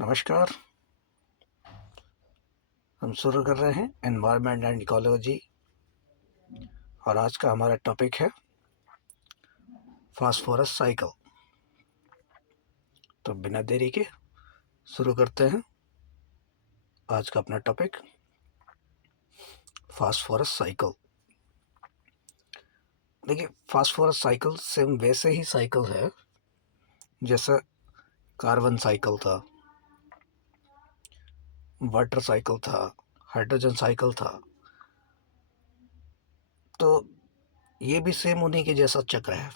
नमस्कार। हम शुरू कर रहे हैं एनवायरनमेंट एंड इकोलॉजी और आज का हमारा टॉपिक है फास्फोरस साइकिल। तो बिना देरी के शुरू करते हैं आज का अपना टॉपिक फास्फोरस साइकिल। देखिए, फास्फोरस साइकिल सेम वैसे ही साइकिल है जैसा कार्बन साइकिल था, वाटर साइकिल था, हाइड्रोजन साइकिल था। तो ये भी सेम उन्हीं के जैसा चक्र है।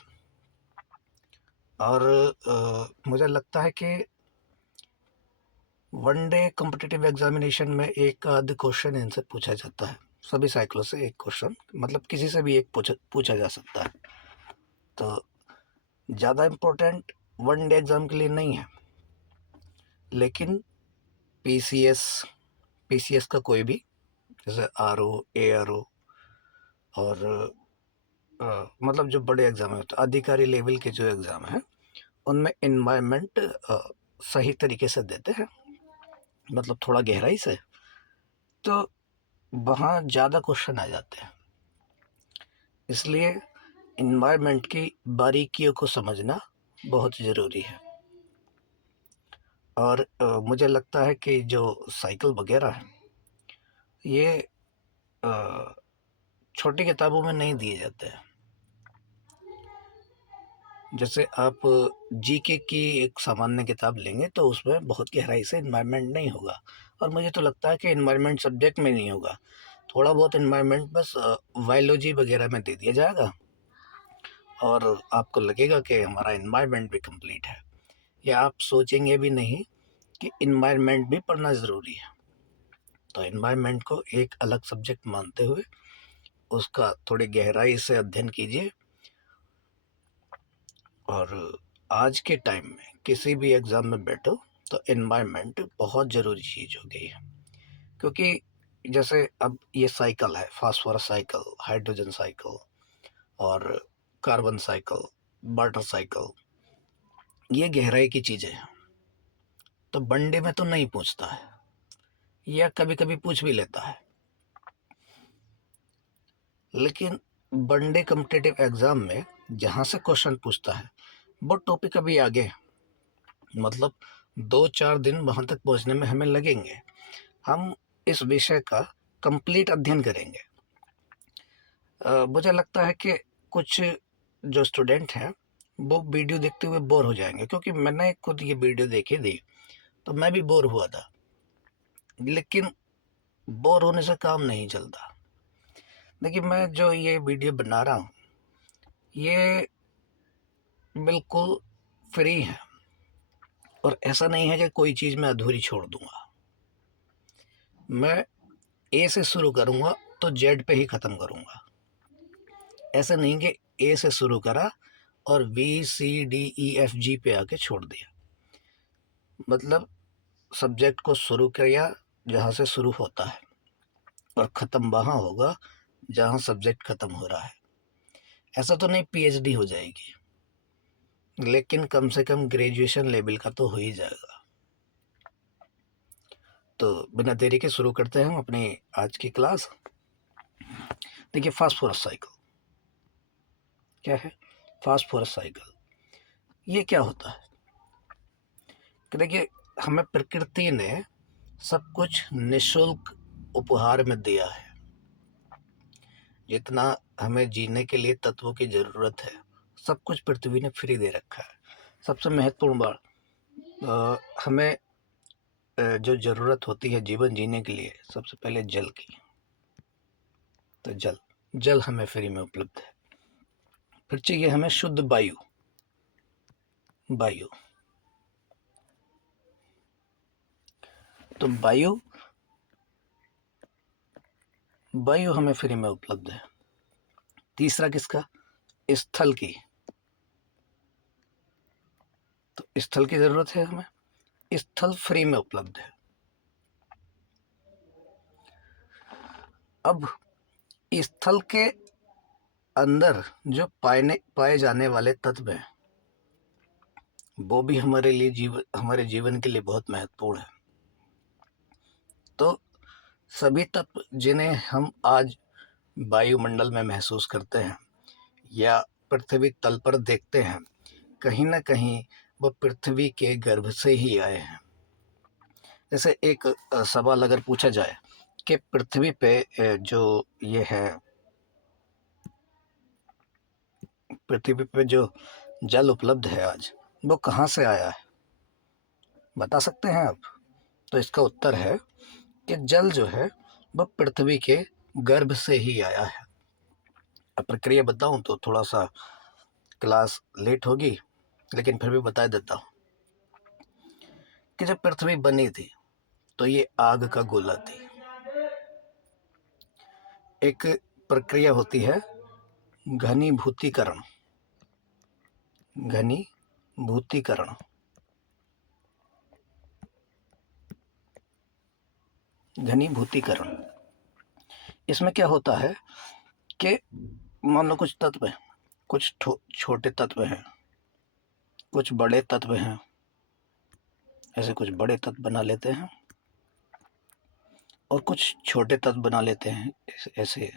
और मुझे लगता है कि वनडे कॉम्पिटिटिव एग्जामिनेशन में एक आध क्वेश्चन इनसे पूछा जाता है। सभी साइकिलों से एक क्वेश्चन, मतलब किसी से भी एक पूछा जा सकता है। तो ज़्यादा इम्पोर्टेंट वनडे एग्ज़ाम के लिए नहीं है, लेकिन पीसीएस का कोई भी, जैसे आरओ, एआरओ और मतलब जो बड़े एग्ज़ाम होते हैं, अधिकारी लेवल के जो एग्ज़ाम हैं, उनमें इन्वायरमेंट सही तरीके से देते हैं, मतलब थोड़ा गहराई से। तो वहाँ ज़्यादा क्वेश्चन आ जाते हैं। इसलिए इन्वायरमेंट की बारीकियों को समझना बहुत ज़रूरी है। और मुझे लगता है कि जो साइकिल वगैरह है, ये छोटी किताबों में नहीं दिए जाते हैं। जैसे आप जीके की एक सामान्य किताब लेंगे तो उसमें बहुत गहराई से इन्वायरमेंट नहीं होगा, और मुझे तो लगता है कि इन्वायरमेंट सब्जेक्ट में नहीं होगा। थोड़ा बहुत इन्वायरमेंट बस बायोलॉजी वगैरह में दे दिया जाएगा और आपको लगेगा कि हमारा इन्वायरमेंट भी कंप्लीट है। या आप सोचेंगे भी नहीं कि इन्वायरमेंट भी पढ़ना ज़रूरी है। तो इन्वायरमेंट को एक अलग सब्जेक्ट मानते हुए उसका थोड़ी गहराई से अध्ययन कीजिए। और आज के टाइम में किसी भी एग्ज़ाम में बैठो तो इन्वायरमेंट बहुत ज़रूरी चीज़ हो गई है। क्योंकि जैसे अब ये साइकिल है, फास्फोरस साइकिल, हाइड्रोजन साइकिल और कार्बन साइकिल, वाटर साइकिल, ये गहराई की चीज़ें हैं। तो वनडे में तो नहीं पूछता है, या कभी कभी पूछ भी लेता है, लेकिन वनडे कॉम्पिटिटिव एग्ज़ाम में जहाँ से क्वेश्चन पूछता है वो टॉपिक अभी आगे है। मतलब 2-4 दिन वहाँ तक पहुँचने में हमें लगेंगे। हम इस विषय का कंप्लीट अध्ययन करेंगे। मुझे लगता है कि कुछ जो स्टूडेंट हैं वो वीडियो देखते हुए बोर हो जाएंगे, क्योंकि मैंने खुद ये वीडियो देखी थी तो मैं भी बोर हुआ था। लेकिन बोर होने से काम नहीं चलता। देखिए, मैं जो ये वीडियो बना रहा हूँ ये बिल्कुल फ्री है, और ऐसा नहीं है कि कोई चीज़ मैं अधूरी छोड़ दूंगा। मैं ए से शुरू करूंगा तो जेड पे ही ख़त्म करूंगा। ऐसा नहीं कि ए से शुरू करा और B C D E F G पे आके छोड़ दिया। मतलब सब्जेक्ट को शुरू किया जहाँ से शुरू होता है और ख़त्म वहाँ होगा जहाँ सब्जेक्ट ख़त्म हो रहा है। ऐसा तो नहीं पीएचडी हो जाएगी, लेकिन कम से कम ग्रेजुएशन लेवल का तो हो ही जाएगा। तो बिना देरी के शुरू करते हैं हम अपनी आज की क्लास। देखिए, फास्फोरस साइकिल क्या है? फास्फोरस साइकिल ये क्या होता है कि देखिए, हमें प्रकृति ने सब कुछ निशुल्क उपहार में दिया है। जितना हमें जीने के लिए तत्वों की ज़रूरत है, सब कुछ पृथ्वी ने फ्री दे रखा है। सबसे महत्वपूर्ण बात, हमें जो ज़रूरत होती है जीवन जीने के लिए, सबसे पहले जल की। तो जल जल हमें फ्री में उपलब्ध है। फिर चाहिए हमें शुद्ध वायु। वायु तो वायु हमें फ्री में उपलब्ध है। तीसरा किसका? स्थल की। तो स्थल की ज़रूरत है हमें, स्थल फ्री में उपलब्ध है। अब स्थल के अंदर जो पाए जाने वाले तत्व हैं, वो भी हमारे जीवन के लिए बहुत महत्वपूर्ण है। तो सभी तत्व जिन्हें हम आज वायुमंडल में महसूस करते हैं या पृथ्वी तल पर देखते हैं, कहीं ना कहीं वो पृथ्वी के गर्भ से ही आए हैं। जैसे एक सवाल अगर पूछा जाए कि पृथ्वी पे जो ये है, पृथ्वी पे जो जल उपलब्ध है आज, वो कहाँ से आया है, बता सकते हैं आप? तो इसका उत्तर है कि जल जो है वह पृथ्वी के गर्भ से ही आया है। अब प्रक्रिया बताऊं तो थोड़ा सा क्लास लेट होगी, लेकिन फिर भी बता देता हूँ कि जब पृथ्वी बनी थी तो ये आग का गोला थी। एक प्रक्रिया होती है घनीभूतीकरण। घनीभूतीकरण घनीभूतीकरण इसमें क्या होता है कि मान लो कुछ तत्व हैं, कुछ छोटे तत्व हैं, कुछ बड़े तत्व हैं। ऐसे कुछ बड़े तत्व बना लेते हैं और कुछ छोटे तत्व बना लेते हैं, ऐसे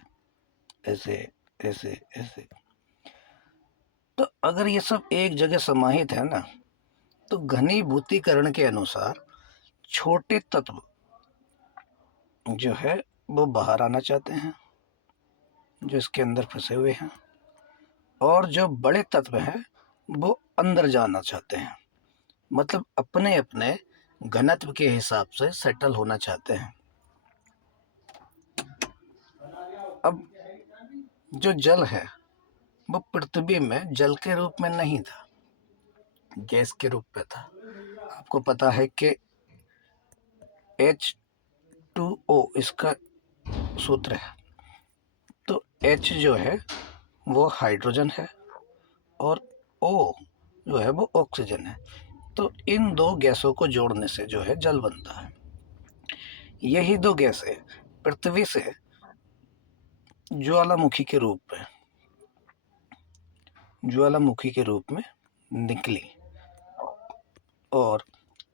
ऐसे ऐसे ऐसे। तो अगर ये सब एक जगह समाहित है ना, तो घनीभूतीकरण के अनुसार छोटे तत्व जो है वो बाहर आना चाहते हैं, जो इसके अंदर फंसे हुए हैं, और जो बड़े तत्व हैं वो अंदर जाना चाहते हैं। मतलब अपने अपने घनत्व के हिसाब से सेटल होना चाहते हैं। अब जो जल है वो पृथ्वी में जल के रूप में नहीं था, गैस के रूप में था। आपको पता है कि H2O इसका सूत्र है। तो H जो है वो हाइड्रोजन है और O जो है वो ऑक्सीजन है। तो इन दो गैसों को जोड़ने से जो है जल बनता है। यही दो गैसें पृथ्वी से ज्वालामुखी के रूप में निकली और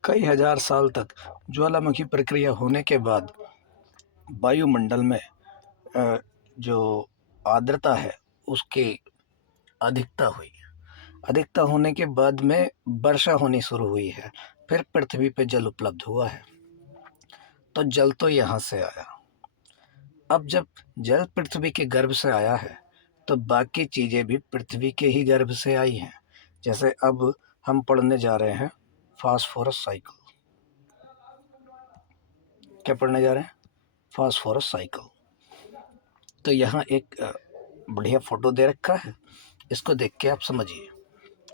कई हजार साल तक ज्वालामुखी प्रक्रिया होने के बाद वायुमंडल में जो आर्द्रता है उसकी अधिकता हुई। अधिकता होने के बाद में वर्षा होनी शुरू हुई है, फिर पृथ्वी पे जल उपलब्ध हुआ है। तो जल तो यहाँ से आया। अब जब जल पृथ्वी के गर्भ से आया है तो बाकी चीज़ें भी पृथ्वी के ही गर्भ से आई हैं। जैसे अब हम पढ़ने जा रहे हैं फास्फोरस साइकिल। क्या पढ़ने जा रहे हैं? Phosphorus cycle. तो यहाँ एक बढ़िया फोटो दे रखा है, इसको देख के आप समझिए।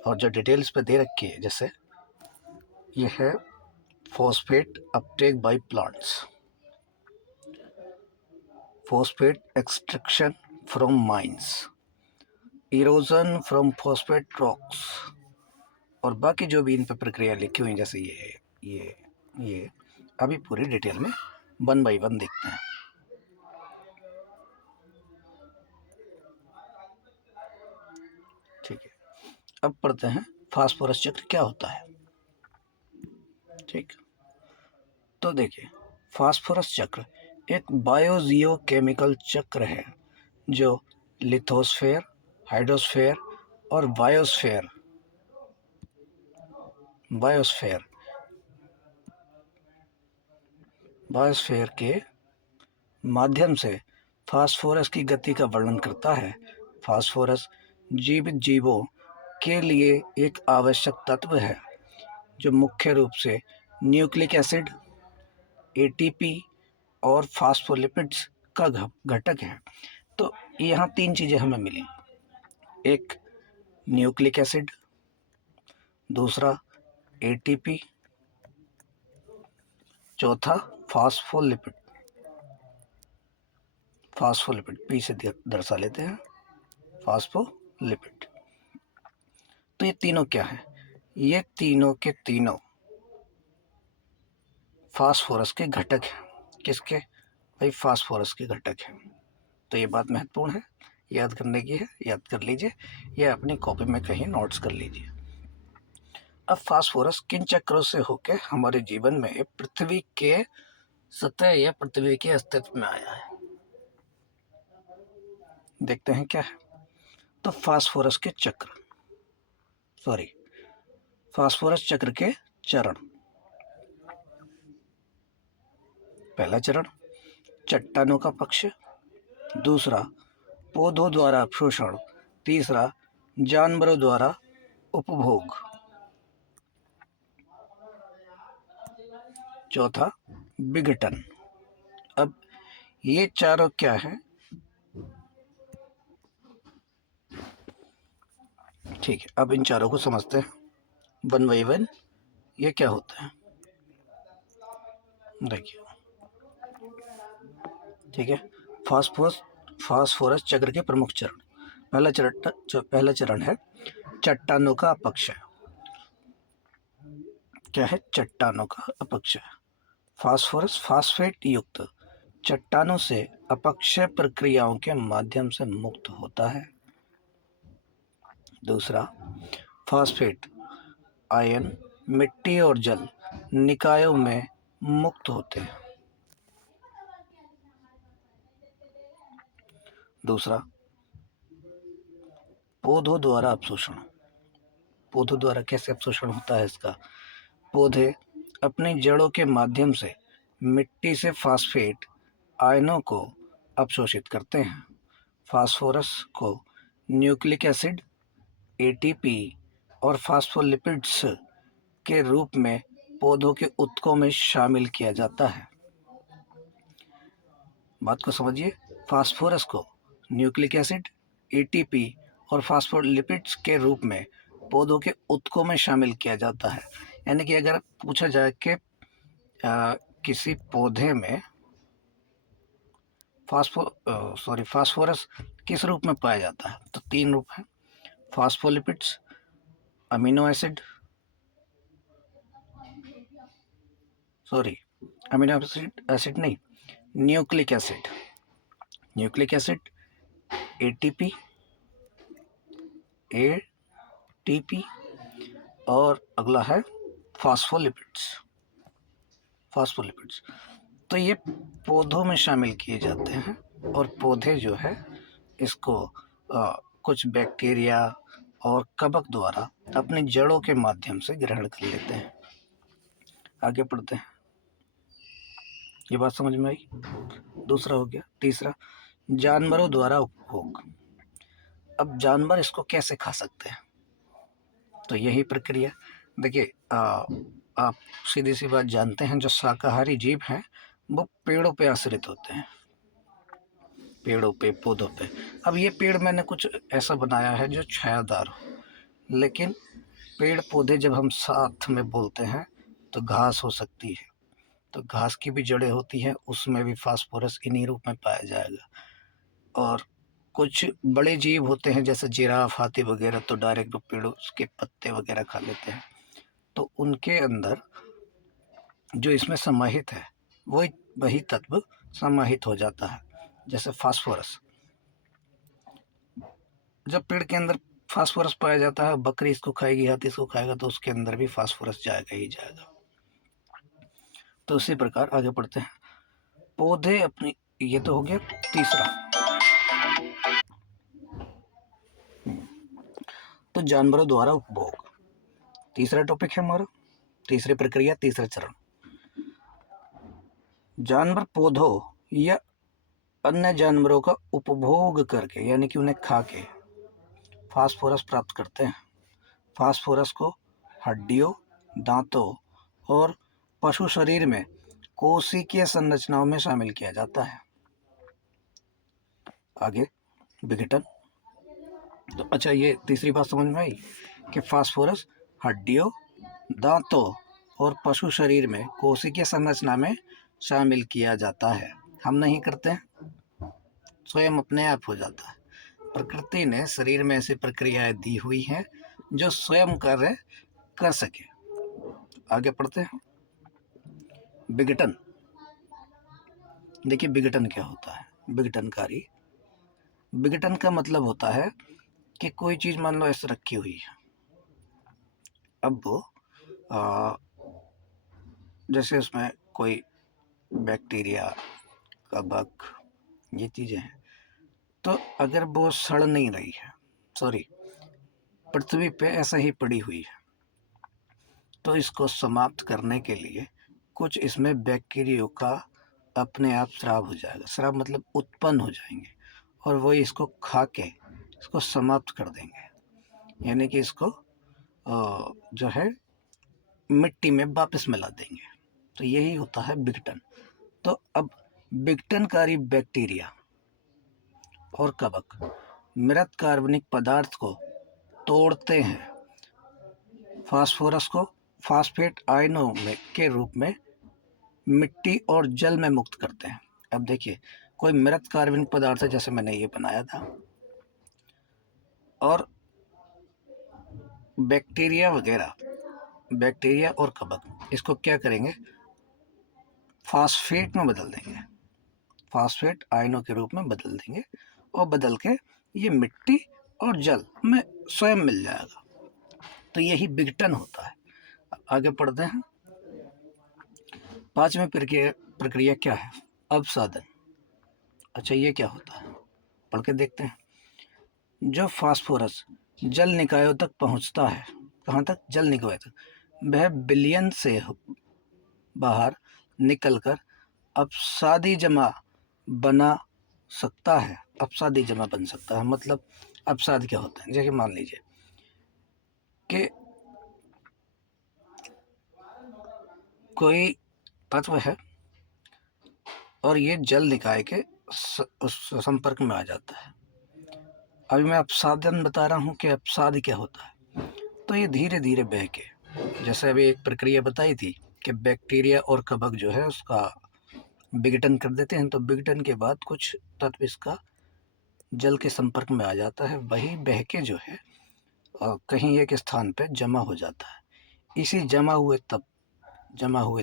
और जो डिटेल्स पे दे रखी है, जैसे ये है phosphate Uptake by plants, phosphate extraction from mines, erosion from phosphate rocks, और बाकी जो भी इन पर प्रक्रिया लिखी हुई, जैसे ये अभी पूरी डिटेल में 1 बाय 1 देखते हैं। ठीक है, अब पढ़ते हैं फास्फोरस चक्र क्या होता है। ठीक, तो देखिए फास्फोरस चक्र एक बायोजियोकेमिकल चक्र है जो लिथोस्फेयर, हाइड्रोस्फेयर और बायोस्फेयर के माध्यम से फास्फोरस की गति का वर्णन करता है। फास्फोरस जीवित जीवों के लिए एक आवश्यक तत्व है जो मुख्य रूप से न्यूक्लिक एसिड, एटीपी और फास्फोलिपिड्स का घटक है। तो यहाँ 3 चीज़ें हमें मिली, एक न्यूक्लिक एसिड, दूसरा एटीपी, चौथा फास्फोलिपिड। पी से दर्शा लेते हैं फास्फोलिपिड। तो ये तीनों क्या है? ये तीनों के तीनों फास्फोरस के घटक हैं। किसके भाई? फास्फोरस के घटक हैं। तो ये बात महत्वपूर्ण है, याद करने की है, याद कर लीजिए या अपनी कॉपी में कहीं नोट्स कर लीजिए। अब फास्फोरस किन चक्रों से होकर हमारे जीवन में पृथ्वी के सतह या पृथ्वी के अस्तित्व में आया है, देखते हैं क्या है। तो फास्फोरस चक्र के चरण। पहला चरण चट्टानों का पक्ष, दूसरा पौधों द्वारा अवशोषण, तीसरा जानवरों द्वारा उपभोग, चौथा विघटन। अब ये चारों क्या है, ठीक है। अब इन चारों को समझते हैं वन बाई वन, ये क्या होता है देखिए। ठीक है, फास्फोरस चक्र के प्रमुख चरण। पहला चरण है चट्टानों का अपक्षय। क्या है? चट्टानों का अपक्षय। फास्फोरस फास्फेट युक्त चट्टानों से अपक्षय प्रक्रियाओं के माध्यम से मुक्त होता है। दूसरा, फास्फेट आयन मिट्टी और जल निकायों में मुक्त होते हैं। दूसरा, पौधों द्वारा अवशोषण। पौधों द्वारा कैसे अवशोषण होता है इसका? पौधे अपनी जड़ों के माध्यम से मिट्टी से फास्फेट आयनों को अवशोषित करते हैं। फास्फोरस को न्यूक्लिक एसिड, एटीपी और फास्फोलिपिड्स के रूप में पौधों के ऊतकों में शामिल किया जाता है। बात को समझिए, फास्फोरस को न्यूक्लिक एसिड, एटीपी और फास्फोलिपिड्स के रूप में पौधों के ऊतकों में शामिल किया जाता है। यानी कि अगर पूछा जाए कि किसी पौधे में फास्फोरस किस रूप में पाया जाता है, तो 3 रूप हैं। फास्फोलिपिड्स, अमीनो एसिड नहीं, न्यूक्लिक एसिड, एटीपी और अगला है फास्फोलिपिड्स। तो ये पौधों में शामिल किए जाते हैं और पौधे जो है इसको कुछ बैक्टीरिया और कवक द्वारा अपनी जड़ों के माध्यम से ग्रहण कर लेते हैं। आगे पढ़ते हैं, ये बात समझ में आई। दूसरा हो गया। तीसरा, जानवरों द्वारा उपभोग। अब जानवर इसको कैसे खा सकते हैं, तो यही प्रक्रिया। देखिए, आप सीधी सी बात जानते हैं, जो शाकाहारी जीव हैं वो पेड़ों पे आश्रित होते हैं, पेड़ों पे, पौधों पे। अब ये पेड़ मैंने कुछ ऐसा बनाया है जो छायादार हो, लेकिन पेड़ पौधे जब हम साथ में बोलते हैं तो घास हो सकती है, तो घास की भी जड़ें होती हैं, उसमें भी फास्फोरस इन्हीं रूप में पाया जाएगा। और कुछ बड़े जीव होते हैं जैसे जिराफ, हाथी वगैरह, तो डायरेक्ट पेड़ों के पत्ते वगैरह खा लेते हैं, तो उनके अंदर जो इसमें समाहित है वही तत्व समाहित हो जाता है। जैसे फास्फोरस, जब पेड़ के अंदर फास्फोरस पाया जाता है, बकरी इसको खाएगी, हाथी इसको खाएगा, तो उसके अंदर भी फास्फोरस जाएगा ही जाएगा। तो इसी प्रकार आगे बढ़ते हैं। पौधे अपनी, ये तो हो गया तीसरा। तो जानवरों द्वारा उपभोग तीसरा टॉपिक है हमारा, तीसरी प्रक्रिया, तीसरा चरण। जानवर पौधों या अन्य जानवरों का उपभोग करके, यानी कि उन्हें खा के फास्फोरस प्राप्त करते हैं। फास्फोरस को हड्डियों, दांतों और पशु शरीर में कोशिकीय संरचनाओं में शामिल किया जाता है। आगे विघटन। तो अच्छा, ये तीसरी बात समझ में आई कि फास्फोरस हड्डियों, दांतों और पशु शरीर में कोशिकीय संरचना में शामिल किया जाता है। हम नहीं करते हैं, स्वयं अपने आप हो जाता है। प्रकृति ने शरीर में ऐसी प्रक्रियाएं दी हुई हैं जो स्वयं कार्य कर सके। आगे पढ़ते हैं। विघटन। देखिए, विघटन क्या होता है? विघटन का मतलब होता है कि कोई चीज मान लो ऐसे रखी हुई है, अब वो जैसे उसमें कोई बैक्टीरिया, कवक, ये चीज़ें हैं, तो अगर वो सड़ नहीं रही है, सॉरी, पृथ्वी पे ऐसा ही पड़ी हुई है, तो इसको समाप्त करने के लिए कुछ इसमें बैक्टीरिया का अपने आप स्राव हो जाएगा। स्राव मतलब उत्पन्न हो जाएंगे और वो इसको खा के इसको समाप्त कर देंगे, यानी कि इसको जो है मिट्टी में वापस मिला देंगे। तो यही होता है विघटन। तो अब विघटनकारी बैक्टीरिया और कवक मृत कार्बनिक पदार्थ को तोड़ते हैं, फास्फोरस को फास्फेट आयनों में के रूप में मिट्टी और जल में मुक्त करते हैं। अब देखिए, कोई मृत कार्बनिक पदार्थ है, जैसे मैंने ये बनाया था, और बैक्टीरिया वगैरह, बैक्टीरिया और कवक इसको क्या करेंगे, फास्फेट में बदल देंगे, फास्फेट आयनों के रूप में बदल देंगे, और बदल के ये मिट्टी और जल में स्वयं मिल जाएगा। तो यही विघटन होता है। आगे पढ़ते हैं। पांचवी प्रक्रिया क्या है, अपसादन। अच्छा, ये क्या होता है, पढ़ के देखते हैं। जब फास्फोरस जल निकायों तक पहुंचता है, कहाँ तक, जल निकायों तक, वह विलयन से बाहर निकलकर अपसादी जमा बना सकता है। अपसादी जमा बन सकता है मतलब अपसाद क्या होता है, जैसे मान लीजिए कि कोई तत्व है और ये जल निकाय के संपर्क में आ जाता है। अभी मैं अपसादन बता रहा हूँ कि अपसाद क्या होता है। तो ये धीरे धीरे बह के, जैसे अभी एक प्रक्रिया बताई थी कि बैक्टीरिया और कवक जो है उसका विघटन कर देते हैं, तो विघटन के बाद कुछ तत्व इसका जल के संपर्क में आ जाता है, वही बह के जो है कहीं एक स्थान पे जमा हो जाता है। इसी जमा हुए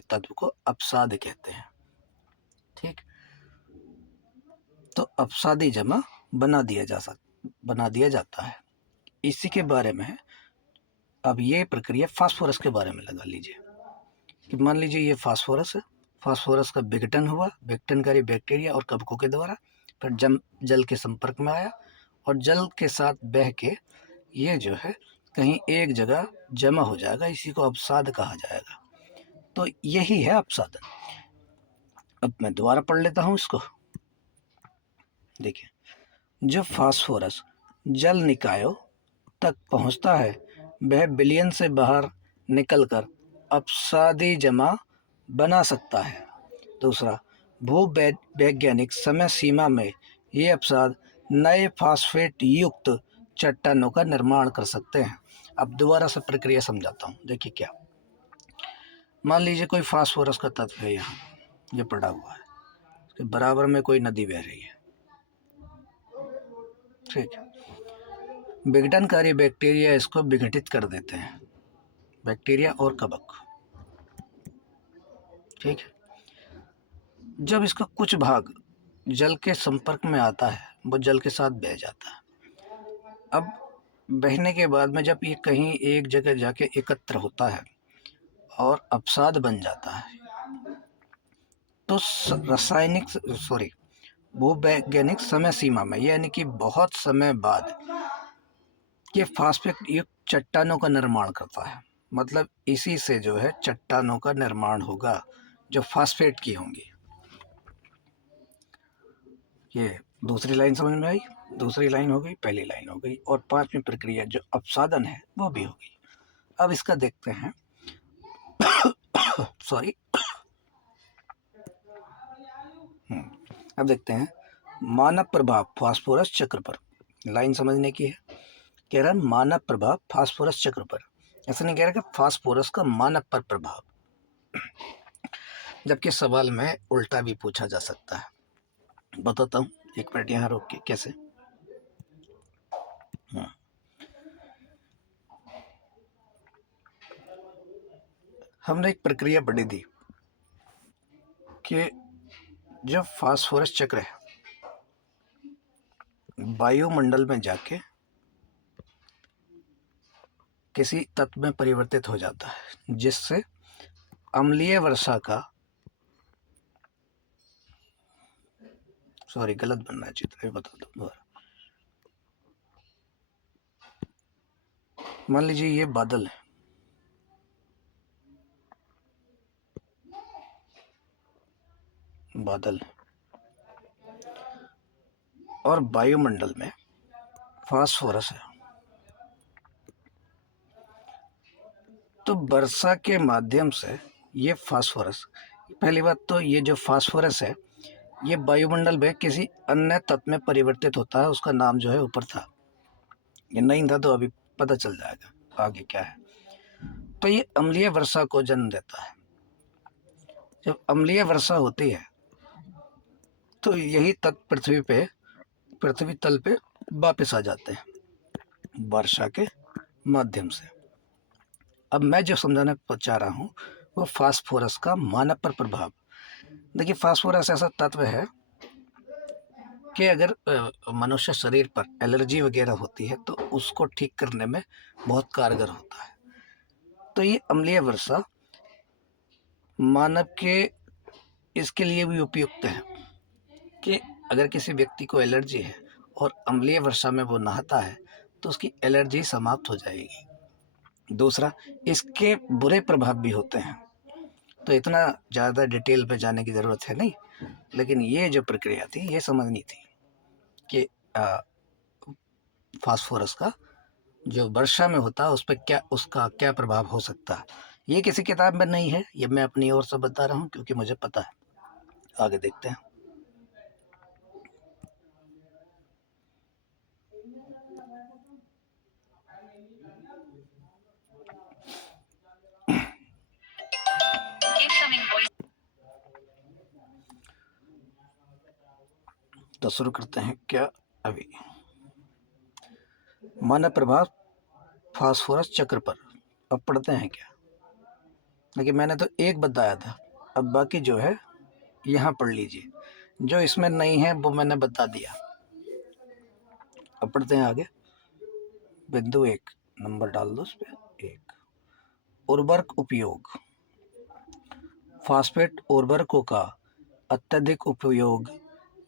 तत्व को अपसाद कहते हैं। ठीक, तो अपसादी जमा बना दिया जाता है। इसी के बारे में अब ये प्रक्रिया फास्फोरस के बारे में लगा लीजिए कि मान लीजिए ये फास्फोरस है, फास्फोरस का विघटन हुआ, विघटनकारी बैक्टीरिया और कवकों के द्वारा, फिर जल के संपर्क में आया और जल के साथ बह के ये जो है कहीं एक जगह जमा हो जाएगा, इसी को अपसाद कहा जाएगा। तो यही है अपसादन। अब मैं दोबारा पढ़ लेता हूँ इसको। देखिए, जब फास्फोरस जल निकायों तक पहुंचता है, वह विलयन से बाहर निकलकर अपसादी जमा बना सकता है। दूसरा, भूवैज्ञानिक समय सीमा में ये अपसाद नए फास्फेट युक्त चट्टानों का निर्माण कर सकते हैं। अब दोबारा से प्रक्रिया समझाता हूँ। देखिए क्या, मान लीजिए कोई फास्फोरस का तत्व है, यहाँ ये पड़ा हुआ है, उसके बराबर में कोई नदी बह रही है। ठीक है, विघटनकारी बैक्टीरिया इसको विघटित कर देते हैं, बैक्टीरिया और कवक। ठीक है, जब इसका कुछ भाग जल के संपर्क में आता है, वो जल के साथ बह जाता है। अब बहने के बाद में जब ये कहीं एक जगह जाके एकत्र होता है और अपसाद बन जाता है, तो भूवैज्ञानिक समय सीमा में, यानी कि बहुत समय बाद, ये फास्फेट युक्त चट्टानों का निर्माण करता है। मतलब इसी से जो है चट्टानों का निर्माण होगा जो फास्फेट की होंगी। ये दूसरी लाइन समझ में आई, दूसरी लाइन हो गई, पहली लाइन हो गई, और पांचवी प्रक्रिया जो अपसादन है वो भी हो गई। अब इसका देखते हैं। सॉरी, अब देखते हैं मानव प्रभाव फास्फोरस चक्र पर। लाइन समझने की है, कह रहा है मानव प्रभाव फास्फोरस चक्र पर, ऐसा नहीं कह रहा कि फास्फोरस का मानव पर प्रभाव, जबकि सवाल में उल्टा भी पूछा जा सकता है। बताता हूँ, एक मिनट यहाँ रोक के कैसे। हमने एक प्रक्रिया पढ़ी थी कि जब फास्फोरस चक्र है वायुमंडल में जाके किसी तत्व में परिवर्तित हो जाता है, जिससे अम्लीय वर्षा का, सॉरी गलत बनना है चित्र, बता दो दोबारा। मान लीजिए ये बादल है, बादल है और वायुमंडल में फास्फोरस है। तो वर्षा के माध्यम से ये फास्फोरस, पहली बात तो ये जो फास्फोरस है ये वायुमंडल में किसी अन्य तत्व में परिवर्तित होता है, उसका नाम जो है ऊपर था, ये नहीं था तो अभी पता चल जाएगा आगे क्या है। तो ये अम्लीय वर्षा को जन्म देता है। जब अम्लीय वर्षा होती है तो यही तत्व पृथ्वी तल पे वापस आ जाते हैं वर्षा के माध्यम से। अब मैं जो समझाना चाह रहा हूँ वो फास्फोरस का मानव पर प्रभाव। देखिए फास्फोरस ऐसा तत्व है कि अगर मनुष्य शरीर पर एलर्जी वगैरह होती है तो उसको ठीक करने में बहुत कारगर होता है। तो ये अम्लीय वर्षा मानव के इसके लिए भी उपयुक्त है कि अगर किसी व्यक्ति को एलर्जी है और अम्लीय वर्षा में वो नहाता है तो उसकी एलर्जी समाप्त हो जाएगी। दूसरा, इसके बुरे प्रभाव भी होते हैं, तो इतना ज़्यादा डिटेल पे जाने की ज़रूरत है नहीं, लेकिन ये जो प्रक्रिया थी ये समझनी थी कि फास्फोरस का जो वर्षा में होता है उस पर क्या, उसका क्या प्रभाव हो सकता है। ये किसी किताब में नहीं है, ये मैं अपनी ओर से बता रहा हूँ क्योंकि मुझे पता है। आगे देखते हैं। तो शुरू करते हैं क्या अभी। मानव प्रभाव फास्फोरस चक्र पर। अब पढ़ते हैं क्या। देखिए मैंने तो एक बताया था, अब बाकी जो है यहाँ पढ़ लीजिए, जो इसमें नहीं है वो मैंने बता दिया। अब पढ़ते हैं आगे। बिंदु 1 नंबर डाल दो उस पर। 1, उर्वरक उपयोग। फास्फेट उर्वरकों का अत्यधिक उपयोग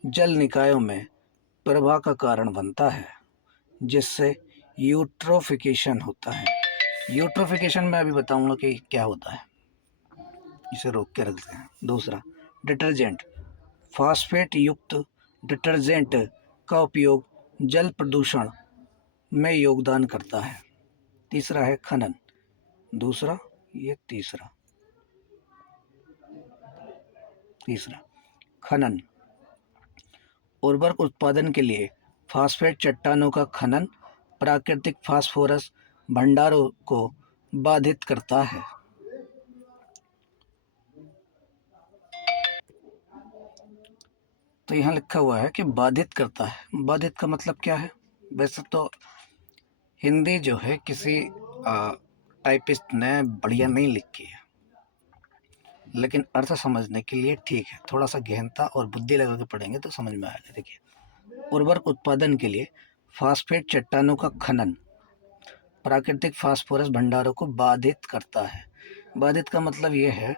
जल निकायों में प्रवाह का कारण बनता है, जिससे यूट्रोफिकेशन होता है। यूट्रोफिकेशन मैं अभी बताऊंगा कि क्या होता है, इसे रोक के रखते हैं। दूसरा, डिटर्जेंट। फास्फेट युक्त डिटर्जेंट का उपयोग जल प्रदूषण में योगदान करता है। तीसरा है खनन। दूसरा, ये तीसरा खनन। उर्वरक उत्पादन के लिए फास्फेट चट्टानों का खनन प्राकृतिक फास्फोरस भंडारों को बाधित करता है। तो यहाँ लिखा हुआ है कि बाधित करता है। बाधित का मतलब क्या है। वैसे तो हिंदी जो है किसी टाइपिस्ट ने बढ़िया नहीं लिखी है, लेकिन अर्थ समझने के लिए ठीक है, थोड़ा सा गहनता और बुद्धि लगा के पढ़ेंगे तो समझ में आएगा। देखिए, उर्वरक उत्पादन के लिए फास्फेट चट्टानों का खनन प्राकृतिक फास्फोरस भंडारों को बाधित करता है। बाधित का मतलब ये है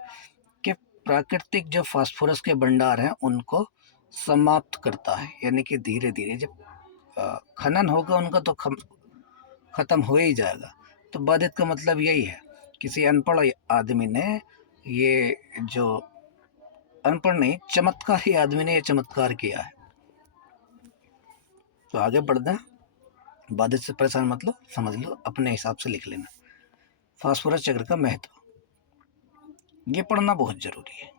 कि प्राकृतिक जो फास्फोरस के भंडार हैं उनको समाप्त करता है, यानी कि धीरे धीरे जब खनन होगा उनका तो खत्म हो ही जाएगा। तो बाधित का मतलब यही है, किसी अनपढ़ आदमी ने ये जो अनपढ़ नहीं, चमत्कारी आदमी ने ये चमत्कार किया है। तो आगे बढ़ना, बाधित से परेशान मतलब समझ लो, अपने हिसाब से लिख लेना। फास्फोरस चक्र का महत्व, ये पढ़ना बहुत जरूरी है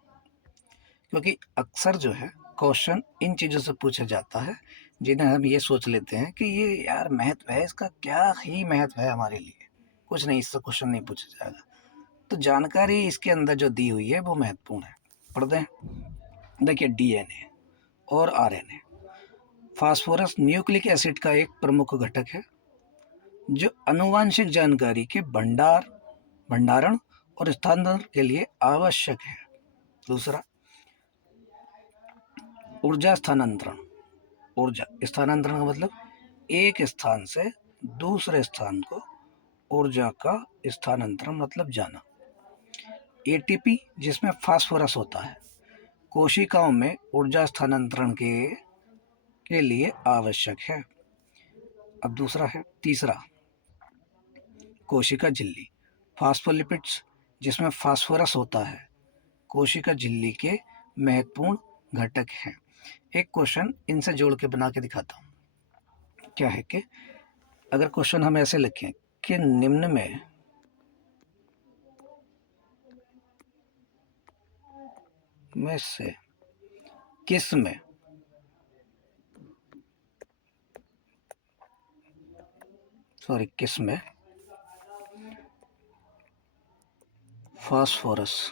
क्योंकि अक्सर जो है क्वेश्चन इन चीज़ों से पूछा जाता है जिन्हें हम ये सोच लेते हैं कि ये यार महत्व है, इसका क्या ही महत्व है हमारे लिए, कुछ नहीं, इससे क्वेश्चन नहीं पूछा जाएगा। तो जानकारी इसके अंदर जो दी हुई है वो महत्वपूर्ण है। पढ़ते हैं। देखिए, डीएनए और आरएनए। फास्फोरस न्यूक्लिक एसिड का एक प्रमुख घटक है जो आनुवंशिक जानकारी के भंडारण और स्थानांतरण के लिए आवश्यक है। दूसरा, ऊर्जा स्थानांतरण। ऊर्जा स्थानांतरण का मतलब एक स्थान से दूसरे स्थान को ऊर्जा का स्थानांतरण मतलब जाना। एटीपी जिसमें फास्फोरस होता है, कोशिकाओं में ऊर्जा स्थानांतरण के लिए आवश्यक है। अब दूसरा है, तीसरा, कोशिका झिल्ली, फास्फोलिपिड्स जिसमें फास्फोरस होता है, कोशिका झिल्ली के महत्वपूर्ण घटक हैं। एक क्वेश्चन इनसे जोड़ के बना के दिखाता हूँ। क्या है कि अगर क्वेश्चन हम ऐसे लिखें कि निम्न में से किस में फास्फोरस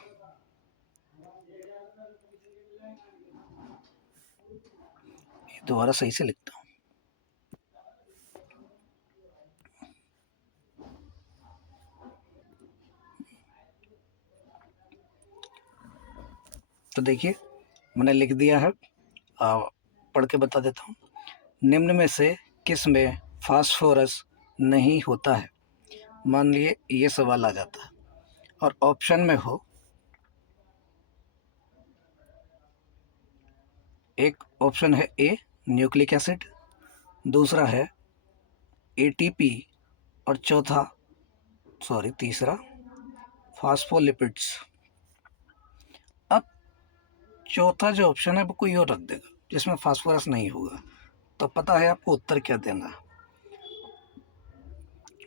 दोबारा सही से लिखता हूँ। तो देखिए मैंने लिख दिया है, पढ़ के बता देता हूँ। निम्न में से किस में फास्फोरस नहीं होता है? मान लिए ये सवाल आ जाता है और ऑप्शन में हो, एक ऑप्शन है ए न्यूक्लिक एसिड, दूसरा है एटीपी और तीसरा फास्फोलिपिड्स। अब चौथा जो ऑप्शन है वो कोई और रख देगा जिसमें फास्फोरस नहीं होगा, तो पता है आपको उत्तर क्या देना है।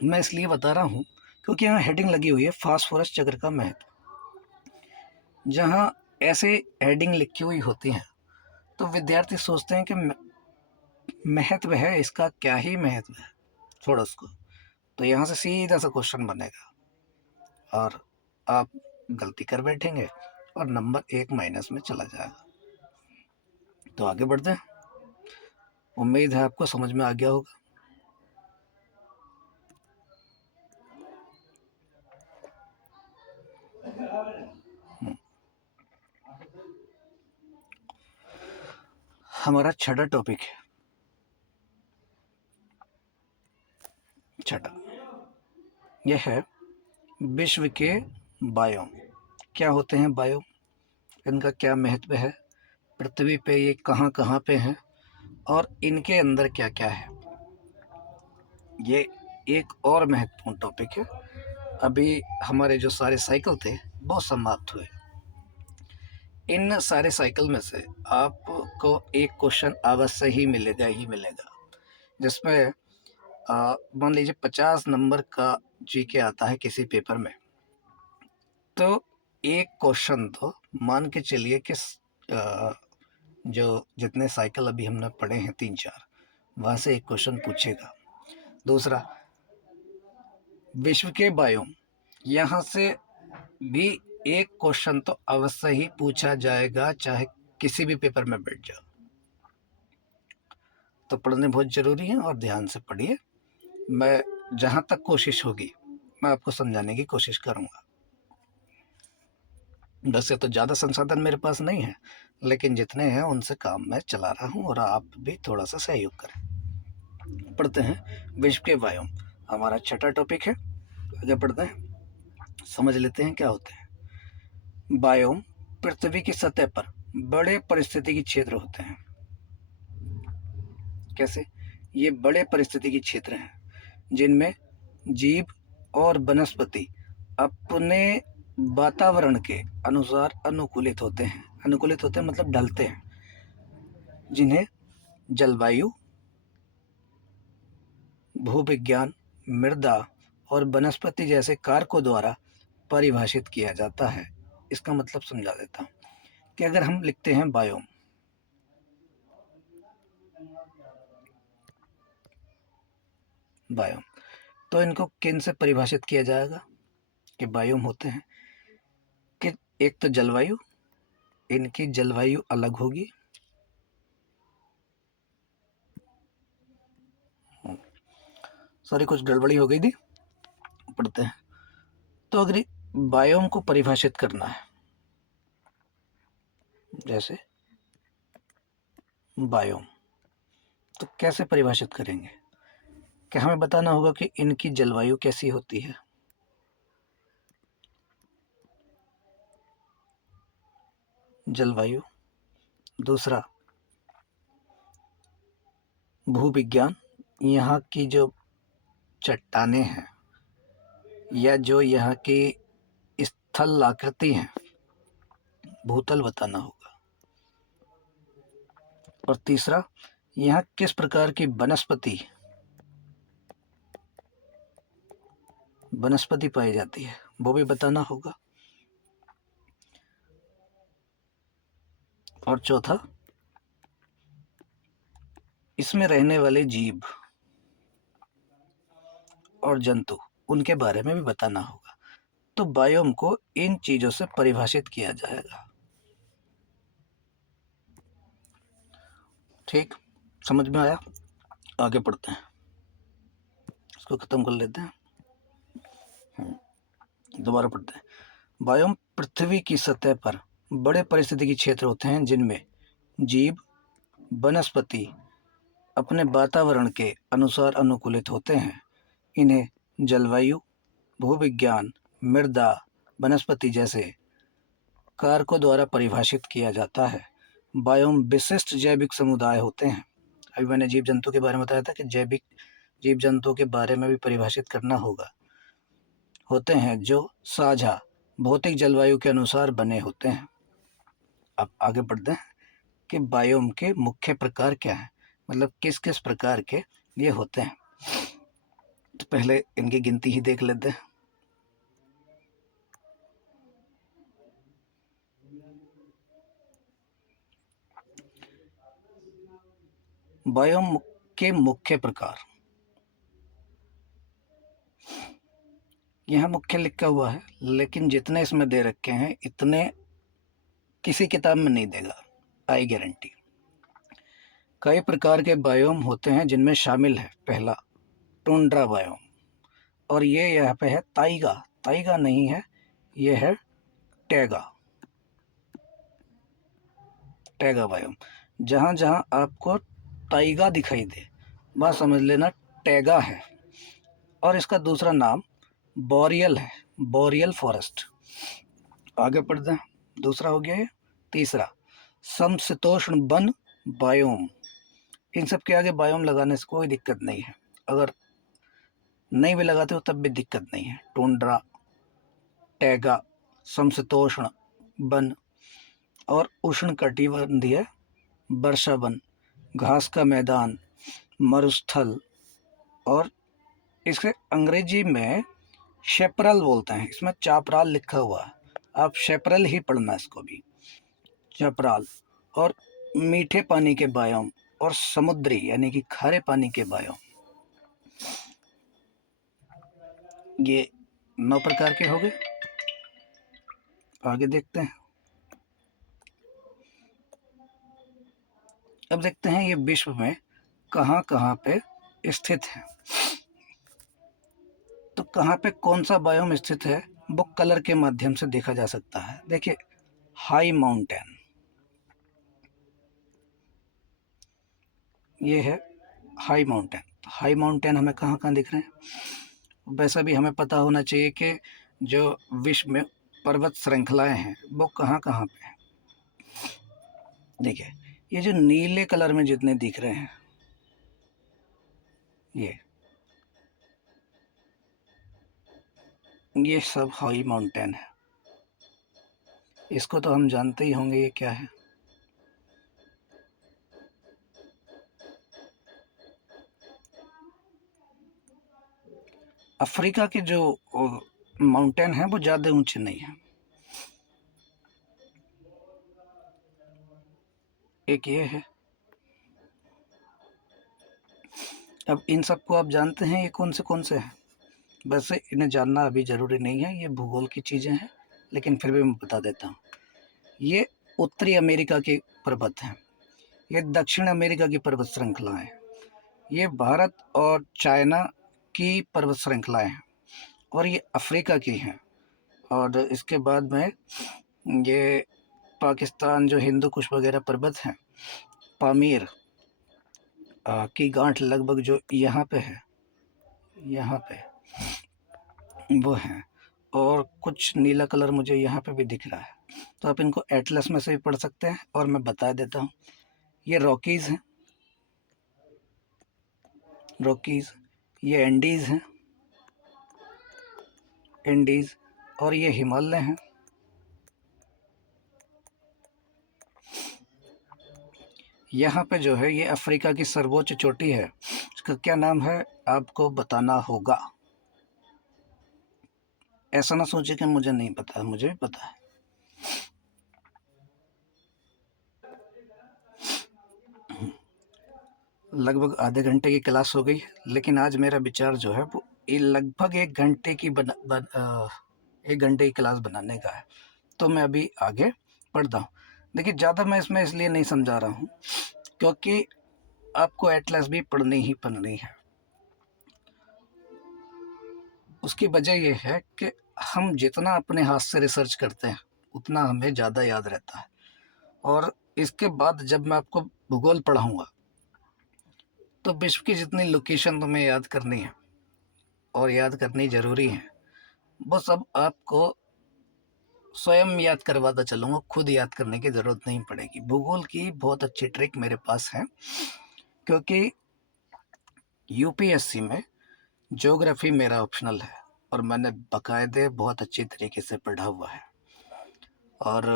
मैं इसलिए बता रहा हूँ क्योंकि यहाँ हेडिंग लगी हुई है फास्फोरस चक्र का महत्व। जहाँ ऐसे हेडिंग लिखी हुई होती हैं तो विद्यार्थी सोचते हैं कि महत्व है इसका, क्या ही महत्व है, छोड़ो उसको। तो यहाँ से सीधा सा क्वेश्चन बनेगा और आप गलती कर बैठेंगे और नंबर 1 माइनस में चला जाएगा। तो आगे बढ़ते हैं, उम्मीद है आपको समझ में आ गया होगा। हमारा छठा टॉपिक है, छठा, यह है विश्व के बायोम। क्या होते हैं बायोम, इनका क्या महत्व है, पृथ्वी पे ये कहाँ कहाँ पे हैं और इनके अंदर क्या क्या है। ये एक और महत्वपूर्ण टॉपिक है। अभी हमारे जो सारे साइकिल थे वो समाप्त हुए। इन सारे साइकिल में से आपको एक क्वेश्चन अवश्य ही मिलेगा जिसमें मान लीजिए 50 नंबर का जीके आता है किसी पेपर में। तो एक क्वेश्चन तो मान के चलिए कि जो जितने साइकिल अभी हमने पढ़े हैं 3-4, वहाँ से एक क्वेश्चन पूछेगा। दूसरा, विश्व के बायोम, यहाँ से भी एक क्वेश्चन तो अवश्य ही पूछा जाएगा चाहे किसी भी पेपर में बैठ जाओ। तो पढ़ने बहुत ज़रूरी है और ध्यान से पढ़िए। मैं जहाँ तक कोशिश होगी मैं आपको समझाने की कोशिश करूँगा। वैसे तो ज़्यादा संसाधन मेरे पास नहीं है, लेकिन जितने हैं उनसे काम मैं चला रहा हूँ और आप भी थोड़ा सा सहयोग करें। पढ़ते हैं विश्व के बायोम, हमारा छठा टॉपिक है। आगे पढ़ते हैं, समझ लेते हैं क्या होते हैं। बायोम पृथ्वी की सतह पर बड़े पारिस्थितिकी क्षेत्र होते हैं। कैसे? ये बड़े पारिस्थितिकी क्षेत्र हैं जिनमें जीव और वनस्पति अपने वातावरण के अनुसार अनुकूलित होते हैं मतलब ढलते हैं, जिन्हें जलवायु, भूविज्ञान, मृदा और वनस्पति जैसे कारकों द्वारा परिभाषित किया जाता है। इसका मतलब समझा देता हूँ कि अगर हम लिखते हैं बायोम, तो इनको किन से परिभाषित किया जाएगा कि बायोम होते हैं कि एक तो जलवायु, इनकी जलवायु अलग होगी, सॉरी कुछ गड़बड़ी हो गई थी, पढ़ते हैं। तो अगर बायोम को परिभाषित करना है, जैसे बायोम, तो कैसे परिभाषित करेंगे कि हमें बताना होगा कि इनकी जलवायु कैसी होती है। जलवायु। दूसरा, भूविज्ञान, यहाँ की जो चट्टानें हैं या जो यहाँ की स्थल आकृति हैं, भूतल बताना होगा। और तीसरा, यहाँ किस प्रकार की वनस्पति पाई जाती है, वो भी बताना होगा। और चौथा, इसमें रहने वाले जीव और जंतु, उनके बारे में भी बताना होगा। तो बायोम को इन चीजों से परिभाषित किया जाएगा। ठीक, समझ में आया? आगे पढ़ते हैं, इसको खत्म कर लेते हैं। दोबारा पढ़ते हैं। बायोम पृथ्वी की सतह पर बड़े पारिस्थितिकी क्षेत्र होते हैं जिनमें जीव, वनस्पति अपने वातावरण के अनुसार अनुकूलित होते हैं। इन्हें जलवायु, भूविज्ञान, मृदा, वनस्पति जैसे कारकों द्वारा परिभाषित किया जाता है। बायोम विशिष्ट जैविक समुदाय होते हैं। अभी मैंने जीव जंतु के बारे में बताया था कि जैविक जीव जंतु के बारे में भी परिभाषित करना होगा। होते हैं जो साझा भौतिक जलवायु के अनुसार बने होते हैं। अब आगे बढ़ते हैं कि बायोम के मुख्य प्रकार क्या हैं, मतलब किस किस प्रकार के ये होते हैं। तो पहले इनकी गिनती ही देख लेते हैं। बायोम के मुख्य प्रकार, यहाँ मुख्य लिखा हुआ है, लेकिन जितने इसमें दे रखे हैं इतने किसी किताब में नहीं देगा, आई गारंटी। कई प्रकार के बायोम होते हैं जिनमें शामिल है, पहला टुंड्रा बायोम, और ये यहाँ पे है ताइगा। ताइगा नहीं है, ये है टैगा। टैगा बायोम, जहाँ जहाँ आपको ताइगा दिखाई दे वहाँ समझ लेना टैगा है। और इसका दूसरा नाम बोरियल है, बोरियल फॉरेस्ट। आगे पढ़ते हैं, दूसरा हो गया ये। तीसरा, समशीतोष्ण वन बायोम। इन सब के आगे बायोम लगाने से कोई दिक्कत नहीं है, अगर नहीं भी लगाते हो तब भी दिक्कत नहीं है। टुंड्रा, टैगा, समशीतोष्ण वन और उष्णकटिबंधीय वर्षा वन, घास का मैदान, मरुस्थल, और इसके अंग्रेजी में शेपरल बोलते हैं, इसमें चापराल लिखा हुआ है, आप शेपरल ही पढ़ना इसको भी, चापराल। और मीठे पानी के बायोम और समुद्री यानी कि खारे पानी के बायोम, ये 9 प्रकार के हो गए। आगे देखते हैं। अब देखते हैं ये विश्व में कहाँ कहाँ पे स्थित है। तो कहाँ पे कौन सा बायोम स्थित है वो कलर के माध्यम से देखा जा सकता है। देखिए, हाई माउंटेन, ये है हाई माउंटेन। हाई माउंटेन हमें कहाँ कहाँ दिख रहे हैं। वैसा भी हमें पता होना चाहिए कि जो विश्व में पर्वत श्रृंखलाएं हैं वो कहाँ कहाँ पे हैं। देखिए, ये जो नीले कलर में जितने दिख रहे हैं, ये सब हाई माउंटेन है। इसको तो हम जानते ही होंगे, ये क्या है। अफ्रीका के जो माउंटेन है वो ज़्यादा ऊंचे नहीं है। एक ये है। अब इन सबको आप जानते हैं ये कौन से हैं। वैसे इन्हें जानना अभी ज़रूरी नहीं है, ये भूगोल की चीज़ें हैं, लेकिन फिर भी मैं बता देता हूँ। ये उत्तरी अमेरिका के पर्वत हैं, ये दक्षिण अमेरिका की पर्वत श्रृंखलाएँ हैं, ये भारत और चाइना की पर्वत श्रृंखलाएँ हैं, और ये अफ्रीका की हैं। और इसके बाद में ये पाकिस्तान जो हिंदू कुश वगैरह पर्वत हैं, पामीर की गांठ लगभग जो यहाँ पे है, यहाँ पे वो हैं, और कुछ नीला कलर मुझे यहाँ पे भी दिख रहा है। तो आप इनको एटलस में से भी पढ़ सकते हैं। और मैं बता देता हूँ, ये रॉकीज़ हैं, रॉकीज़, ये एंडीज़ हैं, एंडीज़, और ये हिमालय हैं। यहाँ पे जो है ये अफ्रीका की सर्वोच्च चोटी है, इसका क्या नाम है आपको बताना होगा। ऐसा ना सोचे कि मुझे नहीं पता, मुझे भी पता है। लगभग आधे घंटे की क्लास हो गई, लेकिन आज मेरा विचार जो है वो ये लगभग 1 घंटे की 1 घंटे की क्लास बनाने का है। तो मैं अभी आगे पढ़ता हूँ। देखिए, ज़्यादा मैं इसमें इसलिए नहीं समझा रहा हूँ क्योंकि आपको एटलस भी पढ़नी ही पढ़नी है। उसकी वजह यह है कि हम जितना अपने हाथ से रिसर्च करते हैं उतना हमें ज़्यादा याद रहता है। और इसके बाद जब मैं आपको भूगोल पढ़ाऊँगा तो विश्व की जितनी लोकेशन तुम्हें याद करनी है और याद करनी ज़रूरी है, वो सब आपको स्वयं याद करवाता चलूँगा। खुद याद करने की ज़रूरत नहीं पड़ेगी। भूगोल की बहुत अच्छी ट्रिक मेरे पास है, क्योंकि यूपीएससी में ज्योग्राफी मेरा ऑप्शनल है और मैंने बाकायदे बहुत अच्छी तरीके से पढ़ा हुआ है। और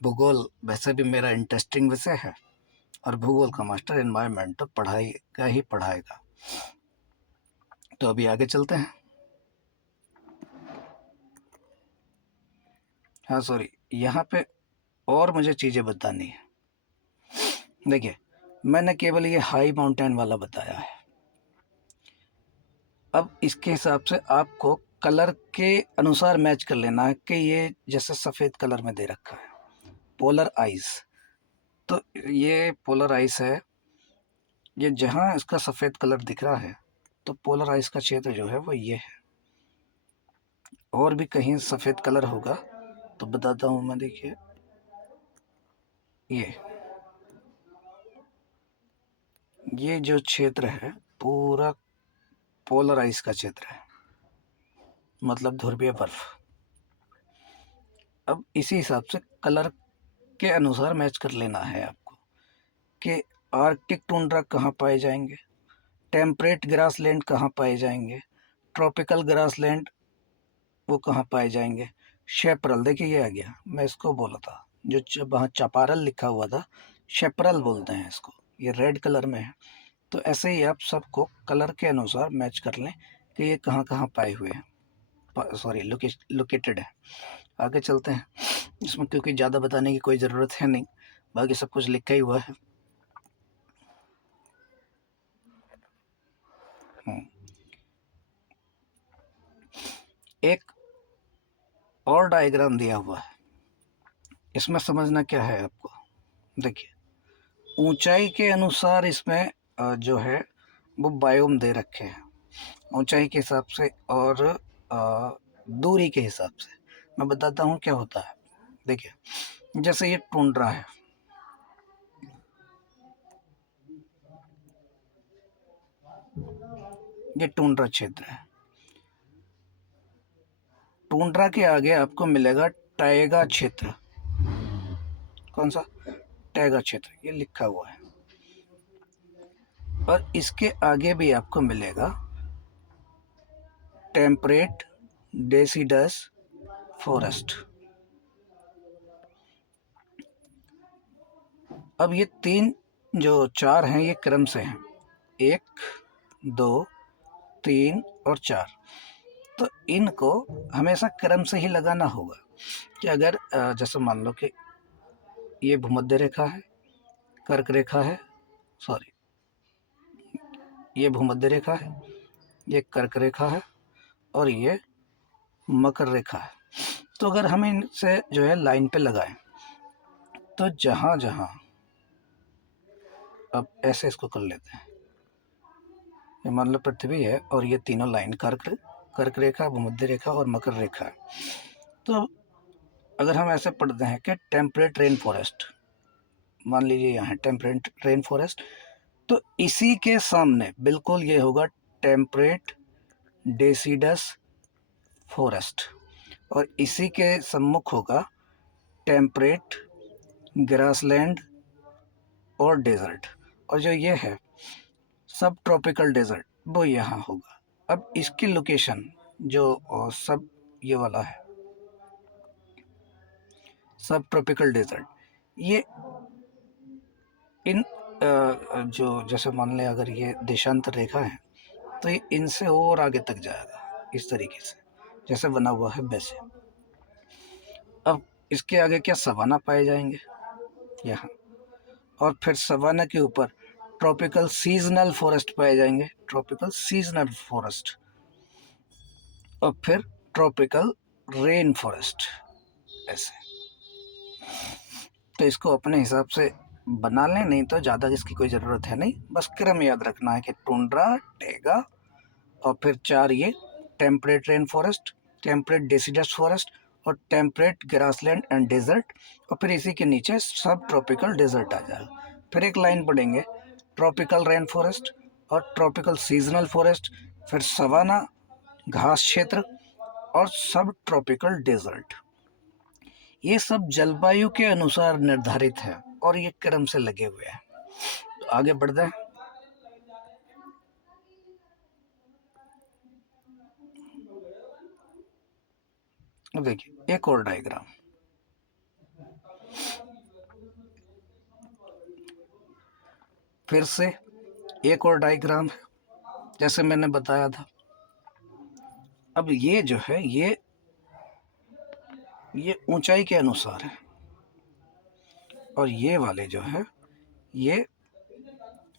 भूगोल वैसे भी मेरा इंटरेस्टिंग विषय है, और भूगोल का मास्टर एनवायरनमेंट तो पढ़ाएगा ही पढ़ाएगा। तो अभी आगे चलते हैं। हाँ सॉरी, यहाँ पे और मुझे चीज़ें बतानी है। देखिए, मैंने केवल ये हाई माउंटेन वाला बताया है। अब इसके हिसाब से आपको कलर के अनुसार मैच कर लेना है कि ये जैसे सफ़ेद कलर में दे रखा है पोलर आइस, तो ये पोलर आइस है। ये जहाँ इसका सफ़ेद कलर दिख रहा है तो पोलर आइस का क्षेत्र जो है वो ये है। और भी कहीं सफ़ेद कलर होगा तो बताता हूँ मैं। देखिए, ये जो क्षेत्र है पूरा पोलर आइस का क्षेत्र है, मतलब ध्रुवीय बर्फ। अब इसी हिसाब से कलर के अनुसार मैच कर लेना है आपको कि आर्कटिक टुंड्रा कहाँ पाए जाएंगे, टेम्परेट ग्रासलैंड कहाँ पाए जाएंगे, ट्रॉपिकल ग्रासलैंड वो कहाँ पाए जाएंगे। शेपरल, देखिए ये आ गया, मैं इसको बोला था जो वहाँ चपारल लिखा हुआ था, शेपरल बोलते हैं इसको, ये रेड कलर में है। तो ऐसे ही आप सबको कलर के अनुसार मैच कर लें कि ये कहाँ कहाँ पाए हुए हैं, सॉरी लोकेटेड है। आगे चलते हैं इसमें, क्योंकि ज़्यादा बताने की कोई ज़रूरत है नहीं, बाकी सब कुछ लिखा ही हुआ है। एक और डायग्राम दिया हुआ है, इसमें समझना क्या है आपको। देखिए, ऊंचाई के अनुसार इसमें जो है वो बायोम दे रखे हैं, ऊंचाई के हिसाब से और दूरी के हिसाब से। मैं बताता हूँ क्या होता है। देखिए, जैसे ये टुंड्रा है, ये टुंड्रा क्षेत्र है। टुंड्रा के आगे आपको मिलेगा टाइगा क्षेत्र। कौन सा? टाइगा क्षेत्र, ये लिखा हुआ है। और इसके आगे भी आपको मिलेगा टेम्परेट डेसिडस फॉरेस्ट। अब ये तीन जो चार हैं ये क्रम से हैं, 1 2 3 और 4। तो इनको हमेशा क्रम से ही लगाना होगा कि अगर जैसे मान लो कि ये भूमध्य रेखा है, कर्क रेखा है, सॉरी ये भूमध्य रेखा है, ये कर्क रेखा है और ये मकर रेखा है। तो अगर हम इनसे जो है लाइन पे लगाएं तो जहाँ जहाँ, अब ऐसे इसको कर लेते हैं, ये मान लो पृथ्वी है और ये तीनों लाइन कर्क रेखा, भूमध्य रेखा और मकर रेखा है। तो अगर हम ऐसे पढ़ते हैं कि टेम्परेट रेन फॉरेस्ट, मान लीजिए यहाँ टेम्परेट रेन फॉरेस्ट, तो इसी के सामने बिल्कुल ये होगा टेम्परेट डेसिडस फॉरेस्ट, और इसी के सम्मुख होगा टेम्परेट ग्रासलैंड और डेजर्ट, और जो ये है सब ट्रॉपिकल डेजर्ट वो यहाँ होगा। अब इसकी लोकेशन जो सब ये वाला है सब ट्रॉपिकल डेजर्ट, ये इन जो जैसे मान लें अगर ये देशांतर रेखा है तो ये इनसे और आगे तक जाएगा इस तरीके से जैसे बना हुआ है वैसे। अब इसके आगे क्या सवाना पाए जाएंगे यहाँ, और फिर सवाना के ऊपर ट्रॉपिकल सीजनल फॉरेस्ट पाए जाएंगे, ट्रॉपिकल सीजनल फॉरेस्ट, और फिर ट्रॉपिकल रेन फॉरेस्ट ऐसे। तो इसको अपने हिसाब से बना लें, नहीं तो ज़्यादा इसकी कोई ज़रूरत है नहीं, बस क्रम याद रखना है कि टुंड्रा, टेगा, और फिर 4 ये temperate rain forest, temperate deciduous forest और टेम्परेट ग्रासलैंड एंड डेजर्ट, और फिर इसी के नीचे सब ट्रॉपिकल डेजर्ट आ जाएगा। फिर एक लाइन पढ़ेंगे ट्रॉपिकल रेन फॉरेस्ट और ट्रॉपिकल सीजनल फॉरेस्ट, फिर सवाना घास क्षेत्र और सब ट्रॉपिकल डेजर्ट। ये सब जलवायु के अनुसार निर्धारित है और ये क्रम से लगे हुए हैं। तो आगे बढ़ते हैं। देखिए एक और डायग्राम, फिर से एक और डायग्राम है जैसे मैंने बताया था। अब ये जो है ये ऊंचाई के अनुसार है, और ये वाले जो है ये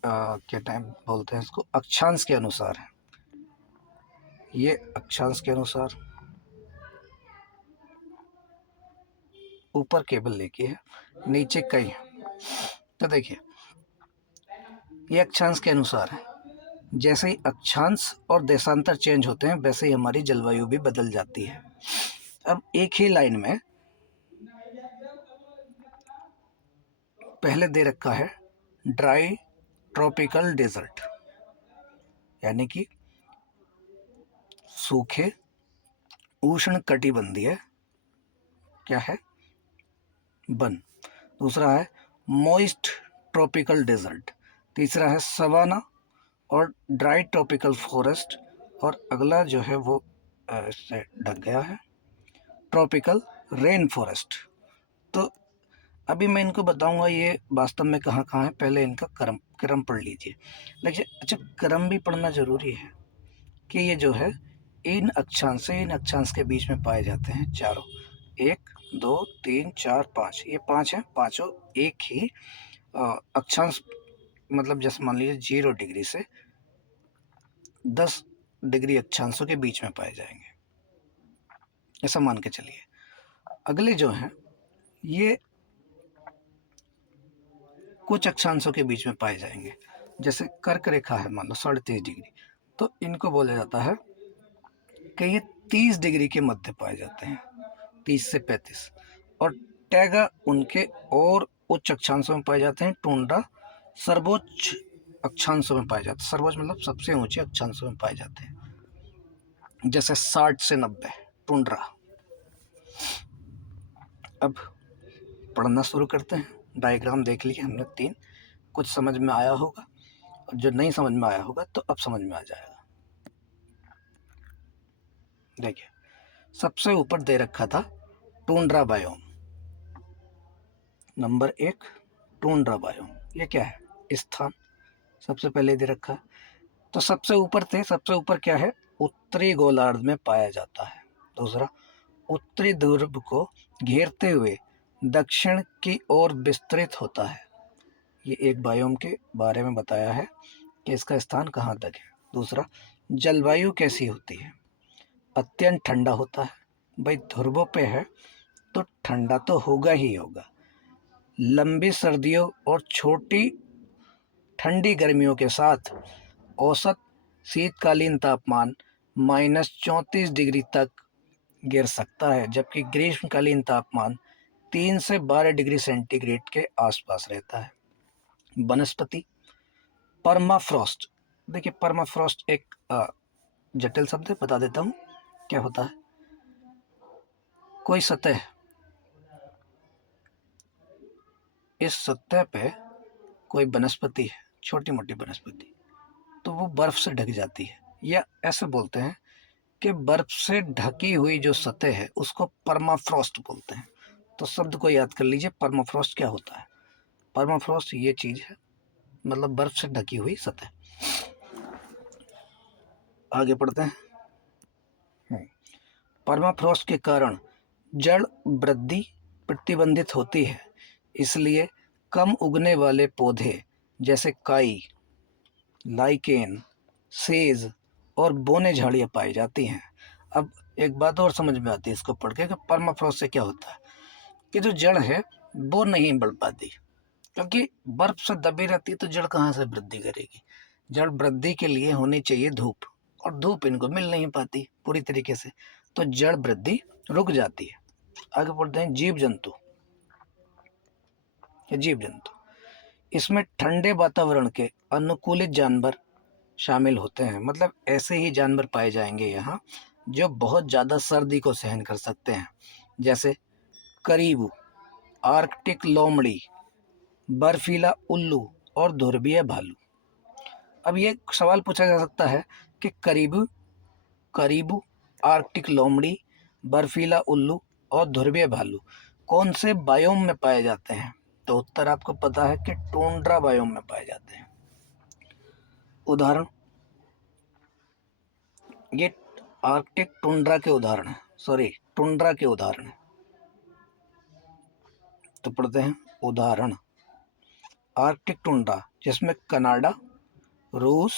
क्या टाइम बोलते हैं इसको, अक्षांश के अनुसार है। ये अक्षांश के अनुसार ऊपर केबल लेके है, नीचे कई है। तो देखिए ये अक्षांश के अनुसार है, जैसे ही अक्षांश और देशांतर चेंज होते हैं वैसे ही हमारी जलवायु भी बदल जाती है। अब एक ही लाइन में पहले दे रखा है ड्राई ट्रॉपिकल डेजर्ट, यानी कि सूखे उष्ण कटिबंधीय क्या है वन। दूसरा है मॉइस्ट ट्रॉपिकल डेजर्ट। तीसरा है सवाना और ड्राई ट्रॉपिकल फॉरेस्ट, और अगला जो है वो इससे ढक गया है ट्रॉपिकल रेन फॉरेस्ट। तो अभी मैं इनको बताऊंगा ये वास्तव में कहाँ कहाँ है, पहले इनका क्रम पढ़ लीजिए। लेकिन अच्छा क्रम भी पढ़ना जरूरी है कि ये जो है इन अक्षांश से इन अक्षांश के बीच में पाए जाते हैं चारों, 1 2 3 4 5, ये 5 है, पांचों एक ही अक्षांश, मतलब जैसे मान लीजिए 0 डिग्री से 10 डिग्री अक्षांशों के बीच में पाए जाएंगे, ऐसा मान के चलिए। अगले जो हैं ये कुछ अक्षांशों के बीच में पाए जाएंगे, जैसे कर्क रेखा है मान लो 33.5 डिग्री, तो इनको बोला जाता है कि ये 30 डिग्री के मध्य पाए जाते हैं, 30 से 35। और टैगा उनके और उच्च अक्षांशों में पाए जाते हैं। टुंड्रा सर्वोच्च अक्षांशों में पाए जाते हैं, सर्वोच्च मतलब सबसे ऊंचे अक्षांशों में पाए जाते हैं, जैसे 60 से 90 टुंड्रा। अब पढ़ना शुरू करते हैं। डायग्राम देख लिए हमने 3, कुछ समझ में आया होगा, और जो नहीं समझ में आया होगा तो अब समझ में आ जाएगा। देखिए सबसे ऊपर दे रखा था tundra biome, number 1 tundra biome, ये क्या है स्थान, सबसे पहले दे रखा है। तो सबसे ऊपर थे, सबसे ऊपर क्या है उत्तरी गोलार्ध में पाया जाता है। दूसरा उत्तरी ध्रुव को घेरते हुए दक्षिण की ओर विस्तृत होता है। ये एक बायोम के बारे में बताया है कि इसका स्थान कहाँ तक है। दूसरा जलवायु कैसी होती है, अत्यंत ठंडा होता है, भाई ध्रुवों पे है तो ठंडा तो होगा ही होगा। लंबी सर्दियों और छोटी ठंडी गर्मियों के साथ औसत शीतकालीन तापमान -34 डिग्री तक गिर सकता है, जबकि ग्रीष्मकालीन तापमान 3 से 12 डिग्री सेंटीग्रेड के आसपास रहता है। वनस्पति परमाफ्रॉस्ट देखिए परमाफ्रॉस्ट एक जटिल शब्द है, बता देता हूँ क्या होता है। कोई सतह, इस सतह पे कोई वनस्पति है, छोटी मोटी वनस्पति, तो वो बर्फ से ढक जाती है, या ऐसे बोलते हैं कि बर्फ से ढकी हुई जो सतह है उसको परमाफ्रॉस्ट बोलते हैं। तो शब्द को याद कर लीजिए, परमाफ्रॉस्ट क्या होता है। परमाफ्रॉस्ट ये चीज है, मतलब बर्फ से ढकी हुई सतह। आगे पढ़ते हैं। परमाफ्रॉस्ट के कारण जड़ वृद्धि प्रतिबंधित होती है, इसलिए कम उगने वाले पौधे जैसे काई, लाइकेन, सेज और बोने झाड़ियाँ पाई जाती हैं। अब एक बात और समझ में आती है इसको पढ़ के कि परमाफ्रॉस्ट से क्या होता है कि जो जड़ है वो नहीं बढ़ पाती, क्योंकि बर्फ से दबी रहती है तो जड़ कहाँ से वृद्धि करेगी। जड़ वृद्धि के लिए होनी चाहिए धूप, और धूप इनको मिल नहीं पाती पूरी तरीके से, तो जड़ वृद्धि रुक जाती है। आगे बढ़ते हैं। जीव जंतु, जीव जंतु इसमें ठंडे वातावरण के अनुकूलित जानवर शामिल होते हैं, मतलब ऐसे ही जानवर पाए जाएंगे यहाँ जो बहुत ज़्यादा सर्दी को सहन कर सकते हैं, जैसे करीबू, आर्कटिक लोमड़ी, बर्फीला उल्लू और ध्रुवीय भालू। अब ये सवाल पूछा जा सकता है कि करीबू करीबू आर्कटिक लोमड़ी, बर्फीला उल्लू और ध्रुवीय भालू कौन से बायोम में पाए जाते हैं। तो उत्तर आपको पता है कि टुंड्रा बायोम में पाए जाते हैं। उदाहरण, ये आर्कटिक टुंड्रा के उदाहरण है, टुंड्रा के उदाहरण है। तो पढ़ते हैं उदाहरण। आर्कटिक टुंड्रा जिसमें कनाडा, रूस,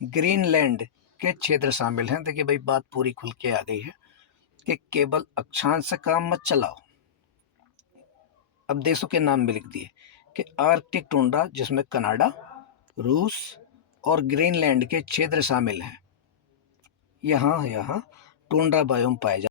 ग्रीनलैंड के क्षेत्र शामिल हैं। देखिए भाई बात पूरी खुल के आ गई है कि केवल अक्षांश से काम मत चलाओ। अब देशों के नाम भी लिख दिए कि आर्कटिक टुंड्रा जिसमें कनाडा, रूस और ग्रीनलैंड के क्षेत्र शामिल हैं। यहाँ टुंड्रा बायोम पाए